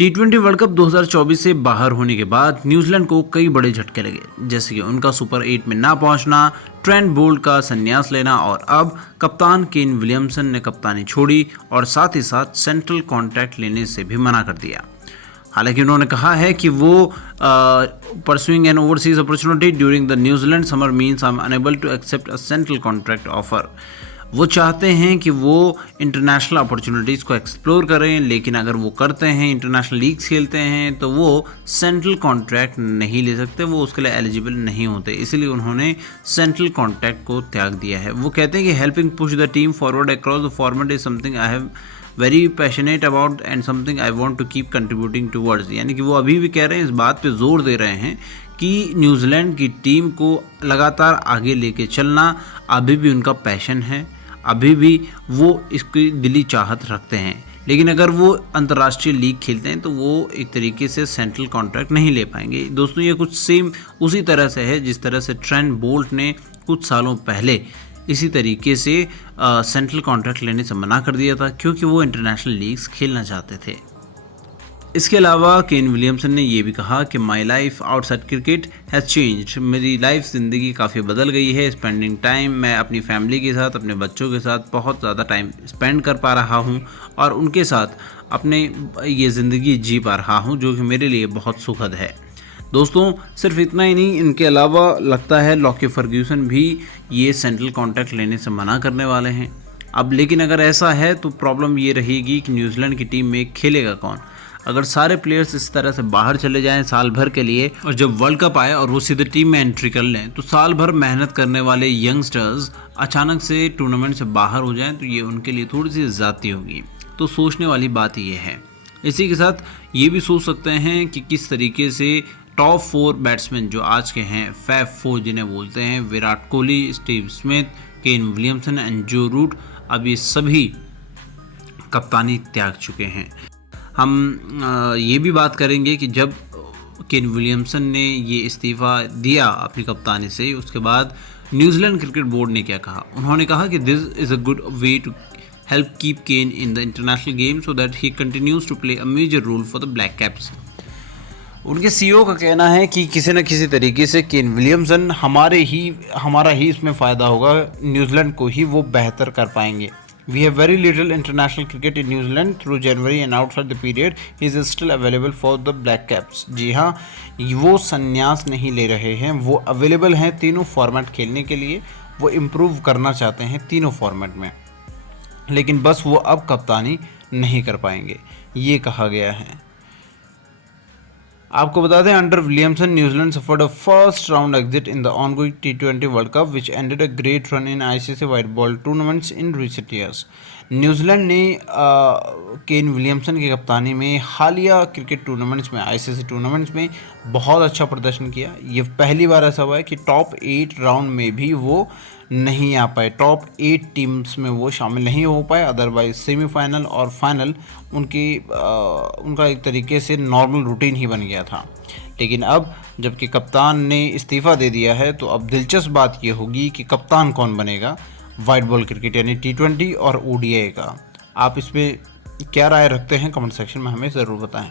टी20 world cup 2024 से बाहर होने के बाद न्यूजीलैंड को कई बड़े झटके लगे, जैसे कि उनका सुपर 8 में ना पहुंचना, ट्रेंट बोल्ट का संन्यास लेना और अब कप्तान केन विलियमसन ने कप्तानी छोड़ी और साथ ही साथ सेंट्रल कॉन्ट्रैक्ट लेने से भी मना कर दिया। हालांकि उन्होंने कहा है कि वो pursuing an overseas opportunity during the New Zealand summer means I am unable to accept a central contract offer. वो चाहते हैं कि वो इंटरनेशनल अपॉर्चुनिटीज़ को एक्सप्लोर करें, लेकिन अगर वो करते हैं, इंटरनेशनल लीग्स खेलते हैं, तो वो सेंट्रल कॉन्ट्रैक्ट नहीं ले सकते, वो उसके लिए एलिजिबल नहीं होते। इसलिए उन्होंने सेंट्रल कॉन्ट्रैक्ट को त्याग दिया है। वो कहते हैं कि helping push the team forward across the format is something I have very passionate about and something I want to keep contributing towards. यानी कि वो अभी भी कह रहे हैं, इस बात पे जोर दे रहे हैं कि न्यूजीलैंड की टीम को लगातार आगे लेके चलना अभी भी उनका पैशन है, अभी भी वो इसकी दिली चाहत रखते हैं। लेकिन अगर वो अंतर्राष्ट्रीय लीग खेलते हैं तो वो एक तरीके से सेंट्रल कॉन्ट्रैक्ट नहीं ले पाएंगे। दोस्तों, ये कुछ सेम उसी तरह से है जिस तरह से ट्रेंट बोल्ट ने कुछ सालों पहले इसी तरीके से सेंट्रल कॉन्ट्रैक्ट लेने से मना कर दिया था, क्योंकि वो इंटरनेशनल लीग्स खेलना चाहते थे। इसके अलावा केन विलियमसन ने ये भी कहा कि my life outside cricket has changed. मेरी लाइफ ज़िंदगी काफ़ी बदल गई है। स्पेंडिंग टाइम, मैं अपनी फैमिली के साथ, अपने बच्चों के साथ बहुत ज़्यादा टाइम स्पेंड कर पा रहा हूँ और उनके साथ अपने ये ज़िंदगी जी पा रहा हूँ, जो कि मेरे लिए बहुत सुखद है। दोस्तों, सिर्फ इतना ही नहीं, इनके अलावा लगता है लॉकी फर्ग्यूसन भी ये सेंट्रल कॉन्ट्रैक्ट लेने से मना करने वाले हैं। अब लेकिन अगर ऐसा है तो प्रॉब्लम ये रहेगी कि न्यूजीलैंड की टीम में खेलेगा कौन। अगर सारे प्लेयर्स इस तरह से बाहर चले जाएं साल भर के लिए और जब वर्ल्ड कप आए और वो सीधे टीम में एंट्री कर लें, तो साल भर मेहनत करने वाले यंगस्टर्स अचानक से टूर्नामेंट से बाहर हो जाएं तो ये उनके लिए थोड़ी सी ज़्यादती होगी। तो सोचने वाली बात ये है। इसी के साथ ये भी सोच सकते हैं कि किस तरीके से टॉप 4 बैट्समैन जो आज के हैं, फैब 4 जिन्हें बोलते हैं, Virat Kohli, Steve Smith, Kane Williamson and जो रूट, अब ये सभी कप्तानी त्याग चुके हैं। हम ये भी बात करेंगे कि जब केन विलियमसन ने ये इस्तीफ़ा दिया अपनी कप्तानी से, उसके बाद न्यूजीलैंड क्रिकेट बोर्ड ने क्या कहा। उन्होंने कहा कि this is a good way to help keep Kane in the international game so that he continues to play a major role for the Black Caps. उनके सीईओ का कहना है कि किसी न किसी तरीके से केन विलियमसन हमारा ही इसमें फ़ायदा होगा, न्यूजीलैंड को ही वो बेहतर कर पाएंगे। We have very little international cricket in New Zealand through January and outside the period he is still available for the Black Caps। जी हाँ, वो संन्यास नहीं ले रहे हैं, वो अवेलेबल हैं तीनों फॉर्मेट खेलने के लिए। वो इम्प्रूव करना चाहते हैं तीनों फॉर्मेट में, लेकिन बस वो अब कप्तानी नहीं कर पाएंगे, ये कहा गया है। आपको बता दें, under Williamson New Zealand suffered a first round exit in the ongoing T20 world cup which ended a great run in ICC white ball tournaments in recent years. New Zealand ने केन विलियमसन की कप्तानी में हालिया क्रिकेट टूर्नामेंट्स में, ICC tournaments में बहुत अच्छा प्रदर्शन किया। ये पहली बार ऐसा हुआ है कि टॉप 8 राउंड में भी वो नहीं आ पाए, टॉप 8 टीम्स में वो शामिल नहीं हो पाए। अदरवाइज सेमीफाइनल और फाइनल उनका एक तरीके से नॉर्मल रूटीन ही बन गया था। लेकिन अब जबकि कप्तान ने इस्तीफ़ा दे दिया है, तो अब दिलचस्प बात ये होगी कि कप्तान कौन बनेगा वाइट बॉल क्रिकेट यानी टी20 और ओडीआई का। आप इस पर क्या राय रखते हैं, कमेंट सेक्शन में हमें ज़रूर बताएं।